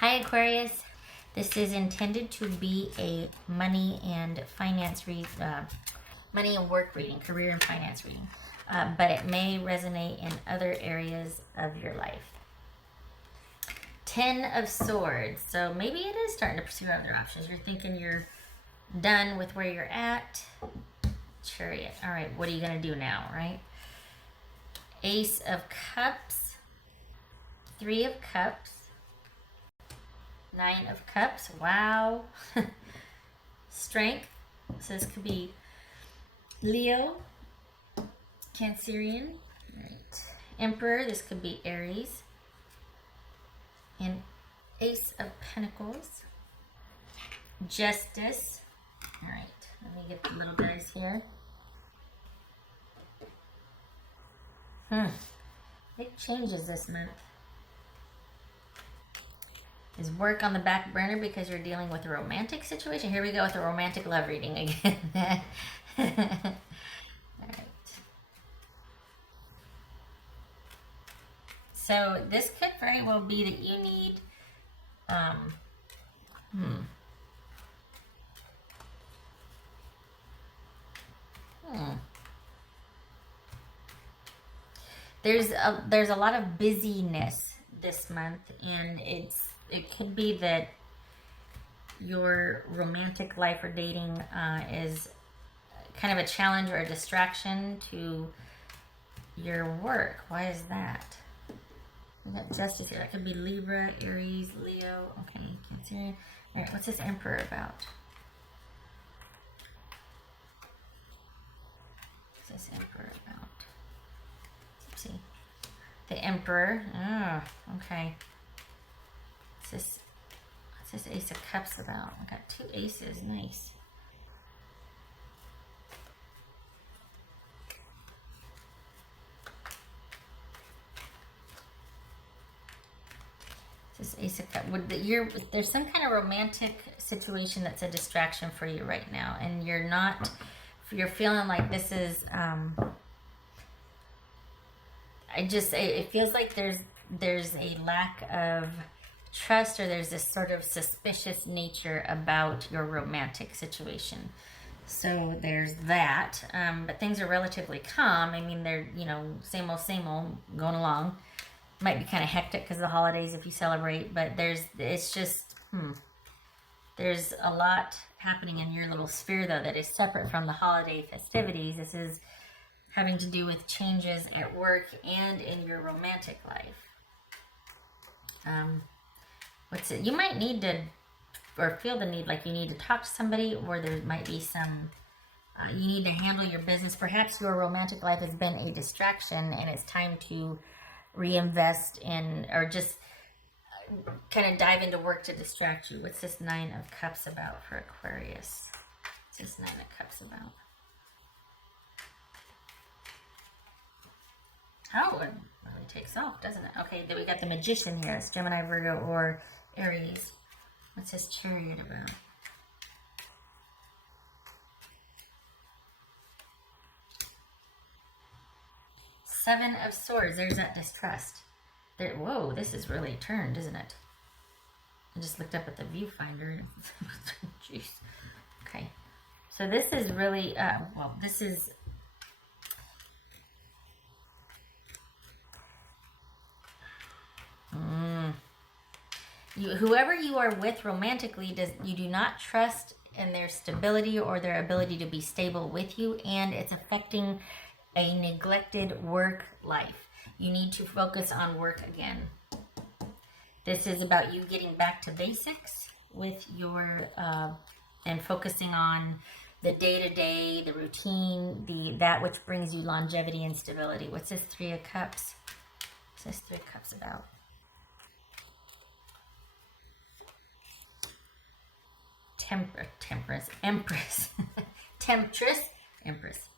Hi Aquarius, this is intended to be a money and money and work reading, career and finance reading, but it may resonate in other areas of your life. 10 of Swords, so maybe it is starting to pursue other options. You're thinking you're done with where you're at. Chariot, all right, what are you going to do now, right? Ace of Cups, 3 of Cups, 9 of Cups, wow. Strength, so this could be Leo, Cancerian, right. Emperor, this could be Aries, and Ace of Pentacles, Justice, all right, let me get the little guys here. Big changes this month. Is work on the back burner because you're dealing with a romantic situation? Here we go with a romantic love reading again. All right. So this could very well be that you need, There's a lot of busyness this month, and it could be that your romantic life or dating is kind of a challenge or a distraction to your work. Why is that? We got Justice here. That could be Libra, Aries, Leo. Okay, Cancer. All right, what's this Emperor about? What's this Emperor about? Let's see. The Emperor. Oh, okay. What's this Ace of Cups about? I got 2 aces. Nice. This Ace of Cups. There's some kind of romantic situation that's a distraction for you right now, and you're feeling like this is. It feels like there's a lack of trust, or there's this sort of suspicious nature about your romantic situation. So there's that, but things are relatively calm. I mean, they're, same old, going along. Might be kind of hectic because of the holidays if you celebrate, but there's a lot happening in your little sphere, though, that is separate from the holiday festivities. This is having to do with changes at work and in your romantic life. You might need to, or feel the need like you need to talk to somebody, or there might be some, you need to handle your business. Perhaps your romantic life has been a distraction and it's time to reinvest in, or just kind of dive into work to distract you. What's this 9 of Cups about for Aquarius? What's this 9 of Cups about? Oh, it really takes off, doesn't it? Okay, then we got the Magician here. It's Gemini, Virgo, or Aries. What's this Chariot about? Seven of Swords. There's that distrust. Whoa, this is really turned, isn't it? I just looked up at the viewfinder. Jeez. Okay. So this is really, this is... whoever you are with romantically, you do not trust in their stability or their ability to be stable with you, and it's affecting a neglected work life. You need to focus on work again. This is about you getting back to basics with your and focusing on the day-to-day, the routine, that which brings you longevity and stability. What's this 3 of Cups? What's this 3 of Cups about? Temperance, Empress. Temptress, Empress.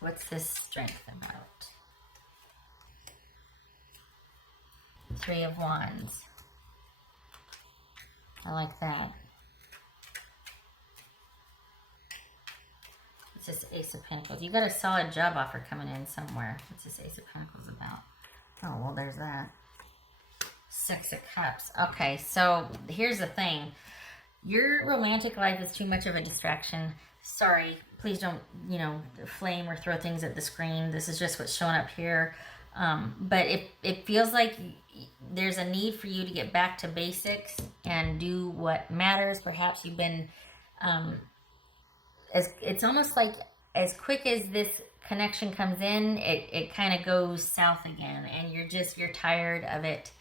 What's this Strength about? 3 of Wands. I like that. What's this Ace of Pentacles? You got a solid job offer coming in somewhere. What's this Ace of Pentacles about? Oh, well, there's that. Six of Cups. Okay, so here's the thing. Your romantic life is too much of a distraction. Sorry, please don't, you know, flame or throw things at the screen. This is just what's showing up here. But it feels like there's a need for you to get back to basics and do what matters. Perhaps you've been, it's almost like as quick as this connection comes in, it kind of goes south again, and you're tired of it.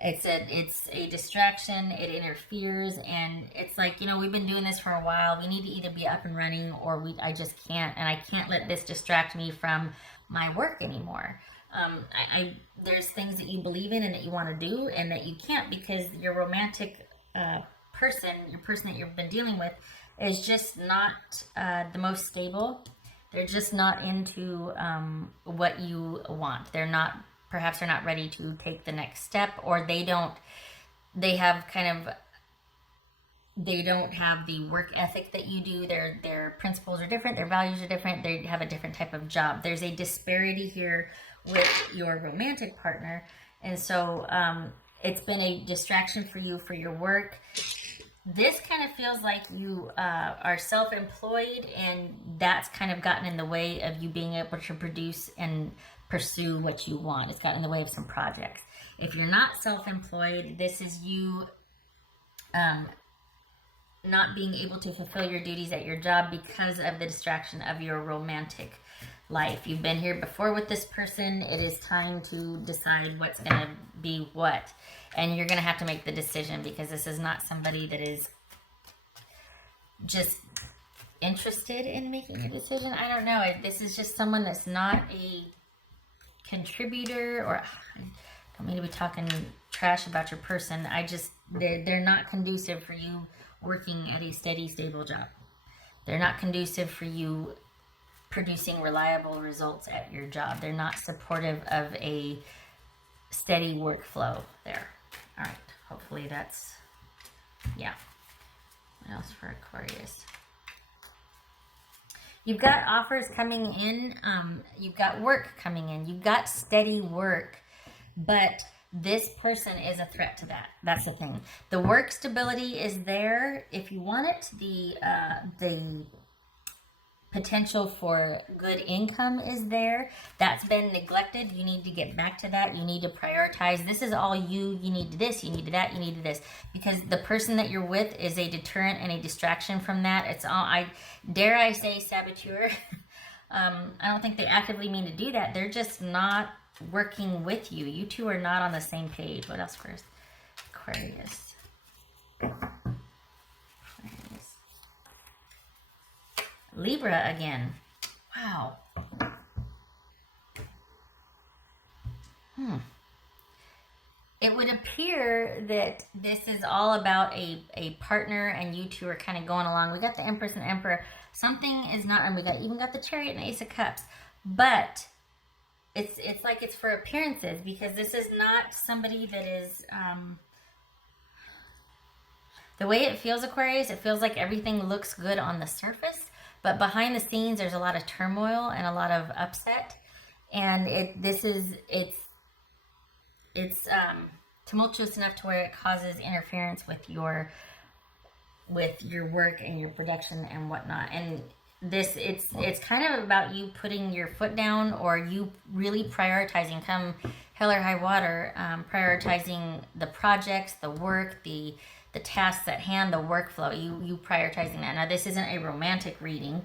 It's a distraction. It interferes, and it's like, you know, we've been doing this for a while. We need to either be up and running, or I just can't, and I can't let this distract me from my work anymore. There's things that you believe in and that you want to do, and that you can't because your romantic person, your person that you've been dealing with, is just not the most stable. They're just not into what you want. Perhaps they're not ready to take the next step, or they don't have the work ethic that you do. Their principles are different, their values are different, they have a different type of job. There's a disparity here with your romantic partner, and so it's been a distraction for you for your work. This kind of feels like you are self-employed, and that's kind of gotten in the way of you being able to produce and pursue what you want. It's gotten in the way of some projects. If you're not self-employed, this is you not being able to fulfill your duties at your job because of the distraction of your romantic life. You've been here before with this person. It is time to decide what's going to be what. And you're going to have to make the decision, because this is not somebody that is just interested in making a decision. I don't know. This is just someone that's not a contributor, or I don't mean to be talking trash about your person. They're not conducive for you working at a steady, stable job. They're not conducive for you producing reliable results at your job. They're not supportive of a steady workflow there. All right, hopefully that's, yeah. What else for Aquarius? You've got offers coming in. You've got work coming in. You've got steady work, but this person is a threat to that. That's the thing. The work stability is there if you want it. The potential for good income is there. That's been neglected. You need to get back to that. You need to prioritize. This is all you. You need this. You need that. You need this. Because the person that you're with is a deterrent and a distraction from that. It's all, dare I say, saboteur. I don't think they actively mean to do that. They're just not working with you. You two are not on the same page. What else first? Aquarius. Libra again. Wow. It would appear that this is all about a partner, and you two are kind of going along. We got the Empress and Emperor. Something is not, and we even got the Chariot and Ace of Cups. But it's like it's for appearances, because this is not somebody that is the way it feels, Aquarius. It feels like everything looks good on the surface, but behind the scenes, there's a lot of turmoil and a lot of upset, and it's tumultuous enough to where it causes interference with your work and your production and whatnot. And it's kind of about you putting your foot down, or you really prioritizing, come hell or high water, prioritizing the projects, the work, the tasks at hand, the workflow, you prioritizing that. Now, this isn't a romantic reading.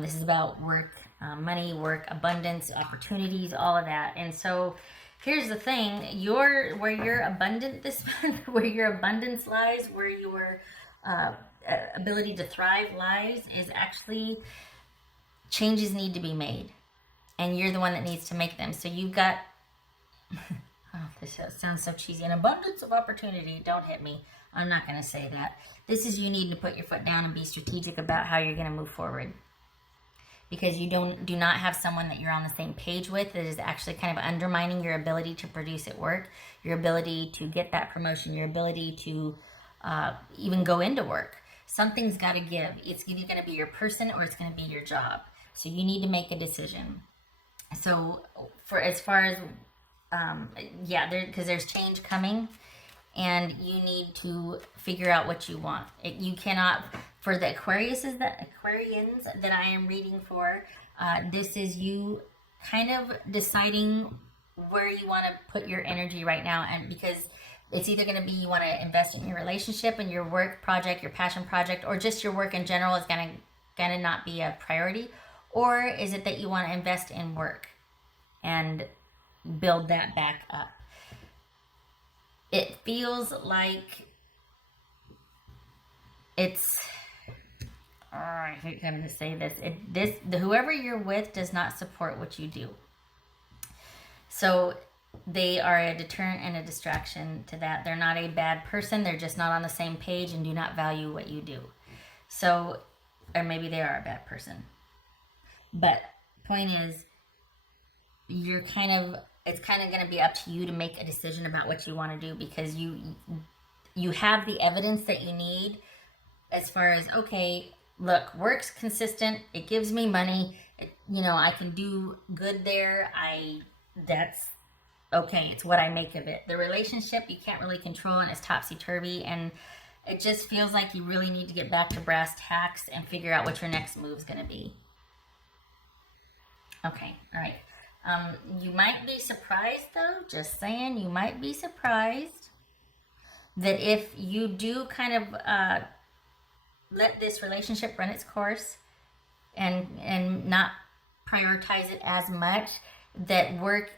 This is about work, money, work, abundance, opportunities, all of that. And so here's the thing, where you're abundant this month, where your abundance lies, where your ability to thrive lies, is actually changes need to be made. And you're the one that needs to make them. So you've got, oh, this sounds so cheesy, an abundance of opportunity. Don't hit me. I'm not going to say that. This is you needing to put your foot down and be strategic about how you're going to move forward. Because you do not have someone that you're on the same page with that is actually kind of undermining your ability to produce at work, your ability to get that promotion, your ability to even go into work. Something's got to give. It's either going to be your person or it's going to be your job. So you need to make a decision. So for as far as yeah, because there's change coming, and you need to figure out what you want. You cannot, for the Aquariuses, that Aquarians that I am reading for, this is you kind of deciding where you want to put your energy right now, and because it's either going to be you want to invest in your relationship and your work project, your passion project, or just your work in general is gonna not be a priority, or is it that you want to invest in work and build that back up? It feels like it's, I hate having to say this, whoever you're with does not support what you do. So they are a deterrent and a distraction to that. They're not a bad person. They're just not on the same page and do not value what you do. So, or maybe they are a bad person. But point is, you're kind of, it's kind of going to be up to you to make a decision about what you want to do, because you have the evidence that you need as far as, okay, look, work's consistent. It gives me money. I can do good there. That's okay. It's what I make of it. The relationship you can't really control, and it's topsy-turvy, and it just feels like you really need to get back to brass tacks and figure out what your next move is going to be. Okay, all right. You might be surprised, though, just saying, you might be surprised that if you do kind of let this relationship run its course and not prioritize it as much, that work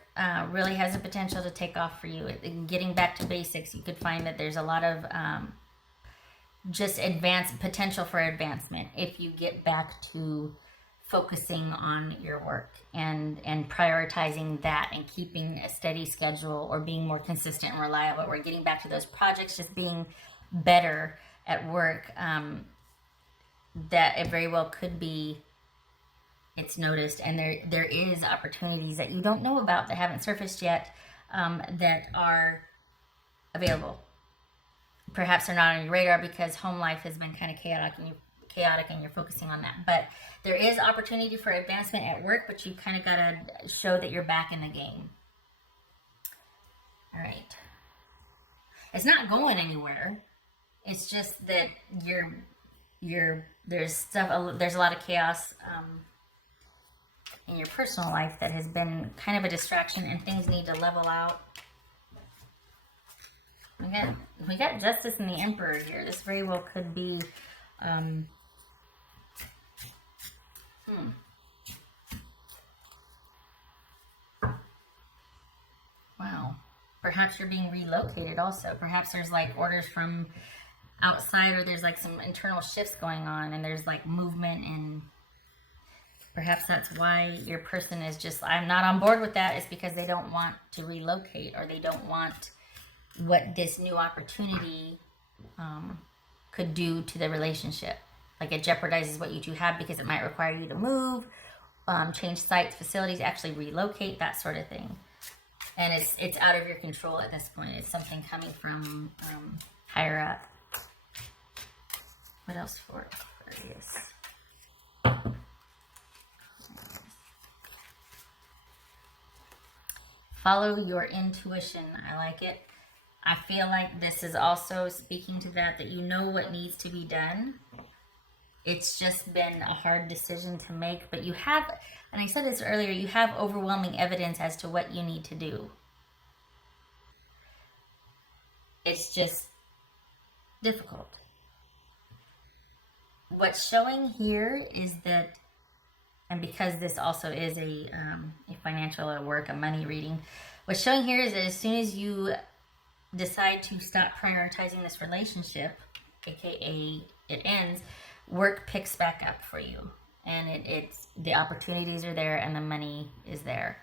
really has the potential to take off for you. Getting back to basics, you could find that there's a lot of just potential for advancement if you get back to focusing on your work and prioritizing that and keeping a steady schedule, or being more consistent and reliable, or getting back to those projects, just being better at work. That it very well could be, it's noticed, and there is opportunities that you don't know about that haven't surfaced yet, that are available. Perhaps they're not on your radar because home life has been kind of chaotic and you're focusing on that. But there is opportunity for advancement at work, but you kind of got to show that you're back in the game. All right. It's not going anywhere. It's just that there's a lot of chaos in your personal life that has been kind of a distraction, and things need to level out. We got Justice and the Emperor here. This very well could be wow. Perhaps you're being relocated also. Perhaps there's like orders from outside, or there's like some internal shifts going on, and there's like movement, and perhaps that's why your person is just, I'm not on board with that. It's because they don't want to relocate, or they don't want what this new opportunity could do to the relationship. Like, it jeopardizes what you two have because it might require you to move, change sites, facilities, actually relocate, that sort of thing. And it's out of your control at this point. It's something coming from higher up. What else for Aquarius? Follow your intuition. I like it. I feel like this is also speaking to that you know what needs to be done. It's just been a hard decision to make, but you have, and I said this earlier, you have overwhelming evidence as to what you need to do. It's just difficult. What's showing here is that, and because this also is a financial or work, a money reading, what's showing here is that as soon as you decide to stop prioritizing this relationship, aka it ends, work picks back up for you, and it's the opportunities are there and the money is there.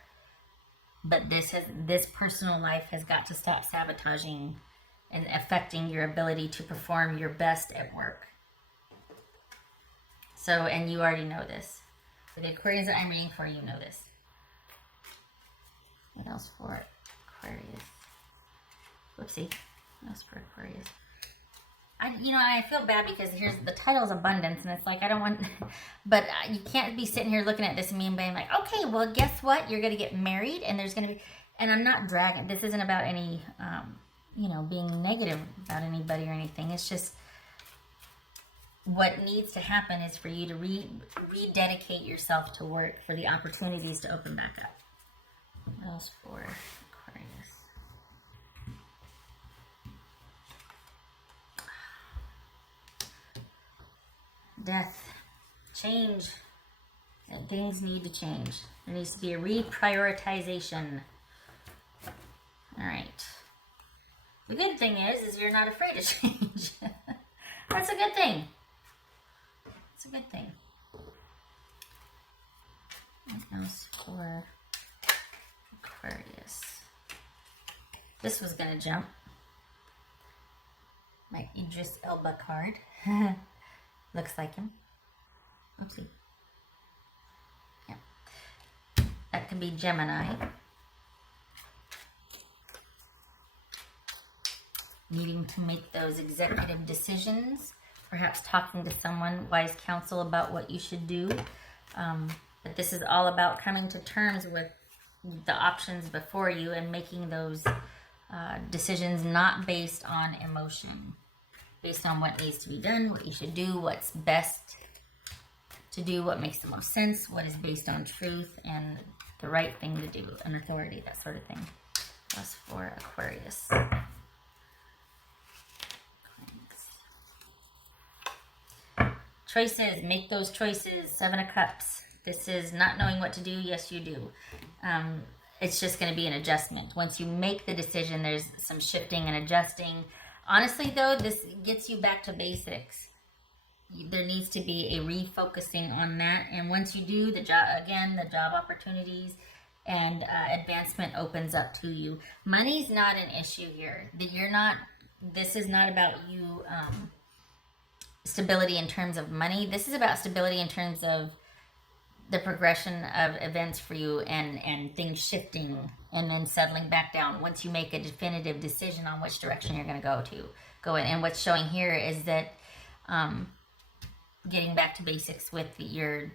But this personal life has got to stop sabotaging and affecting your ability to perform your best at work. So, and you already know this. For the Aquarians that I'm reading for, you know this. What else for Aquarius? Whoopsie. What else for Aquarius? I feel bad because here's the title is abundance, and it's like I don't want, but you can't be sitting here looking at this and me and being like, okay, well, guess what? You're gonna get married, and there's gonna be, and I'm not dragging. This isn't about any, being negative about anybody or anything. It's just what needs to happen is for you to rededicate yourself to work for the opportunities to open back up. What else for Aquarius? Death, change. Things need to change. There needs to be a reprioritization. All right. The good thing is you're not afraid of change. That's a good thing. It's a good thing. What else for Aquarius? This was gonna jump. My Idris Elba card. Looks like him. Oopsie. Yeah. That could be Gemini. Needing to make those executive decisions. Perhaps talking to someone, wise counsel about what you should do. But this is all about coming to terms with the options before you and making those decisions not based on emotion. Based on what needs to be done, what you should do, what's best to do, what makes the most sense, what is based on truth and the right thing to do, and authority, that sort of thing. That's for Aquarius. Choices, make those choices. 7 of Cups. This is not knowing what to do. Yes, you do. It's just going to be an adjustment. Once you make the decision, there's some shifting and adjusting. Honestly, though, this gets you back to basics. There needs to be a refocusing on that. And once you do, the job opportunities and advancement opens up to you. Money's not an issue here. This is not about you stability in terms of money. This is about stability in terms of the progression of events for you and things shifting and then settling back down once you make a definitive decision on which direction you're going to go in. And what's showing here is that getting back to basics with the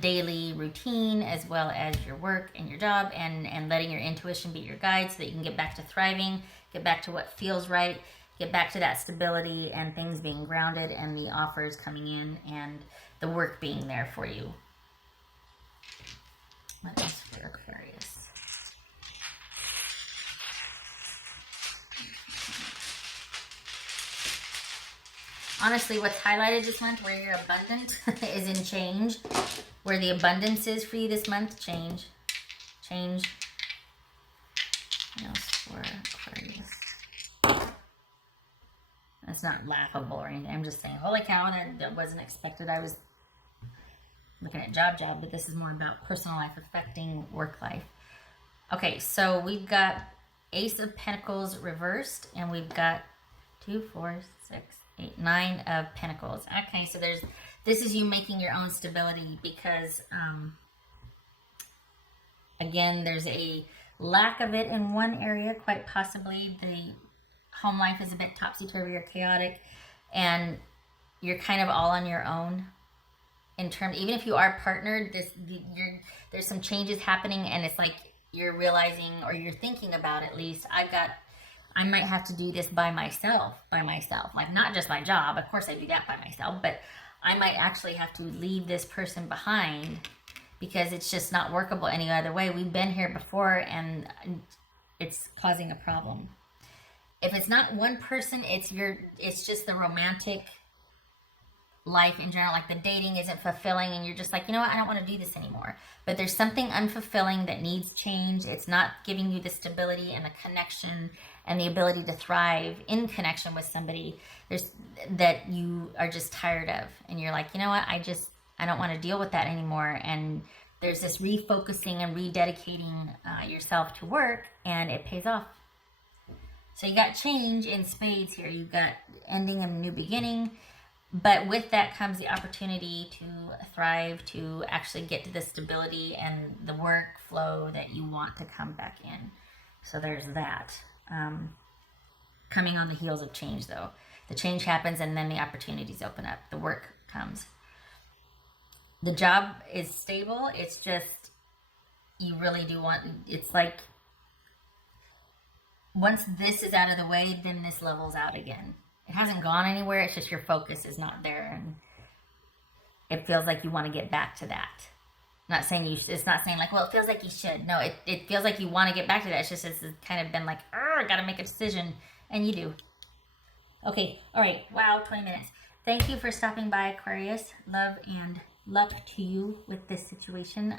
daily routine as well as your work and your job and letting your intuition be your guide so that you can get back to thriving, get back to what feels right, get back to that stability and things being grounded and the offers coming in and the work being there for you. What else for Aquarius? Honestly, what's highlighted this month, where you're abundant, is in change. Where the abundance is for you this month, change. Change. What else for Aquarius? That's not laughable or anything. I'm just saying, holy cow, that wasn't expected. I was looking at job, but this is more about personal life affecting work life. Okay, so we've got Ace of Pentacles reversed, and we've got 2, 4, 6, 8, 9 of Pentacles. Okay, so this is you making your own stability because, again, there's a lack of it in one area, quite possibly. The home life is a bit topsy-turvy or chaotic, and you're kind of all on your own. In terms, even if you are partnered, there's some changes happening, and it's like you're realizing, or you're thinking about at least, I might have to do this by myself, like not just my job. Of course I do that by myself, but I might actually have to leave this person behind because it's just not workable any other way. We've been here before and it's causing a problem. If it's not one person, it's just the romantic life in general, like the dating isn't fulfilling and you're just like, you know what, I don't want to do this anymore. But there's something unfulfilling that needs change. It's not giving you the stability and the connection and the ability to thrive in connection with somebody that you are just tired of. And you're like, you know what, I don't want to deal with that anymore. And there's this refocusing and rededicating yourself to work, and it pays off. So you got change in spades here. You've got ending and new beginning. But with that comes the opportunity to thrive, to actually get to the stability and the workflow that you want to come back in. So there's that. coming on the heels of change, though. The change happens and then the opportunities open up. The work comes. The job is stable. It's just, you really do want, it's like, once this is out of the way, then this levels out again. It hasn't gone anywhere. It's just your focus is not there. And it feels like you want to get back to that. Not saying you, it's not saying like, well, it feels like you should. No, it feels like you want to get back to that. It's just, it's kind of been like, I got to make a decision. And you do. Okay. All right. Wow. 20 minutes. Thank you for stopping by, Aquarius. Love and luck to you with this situation.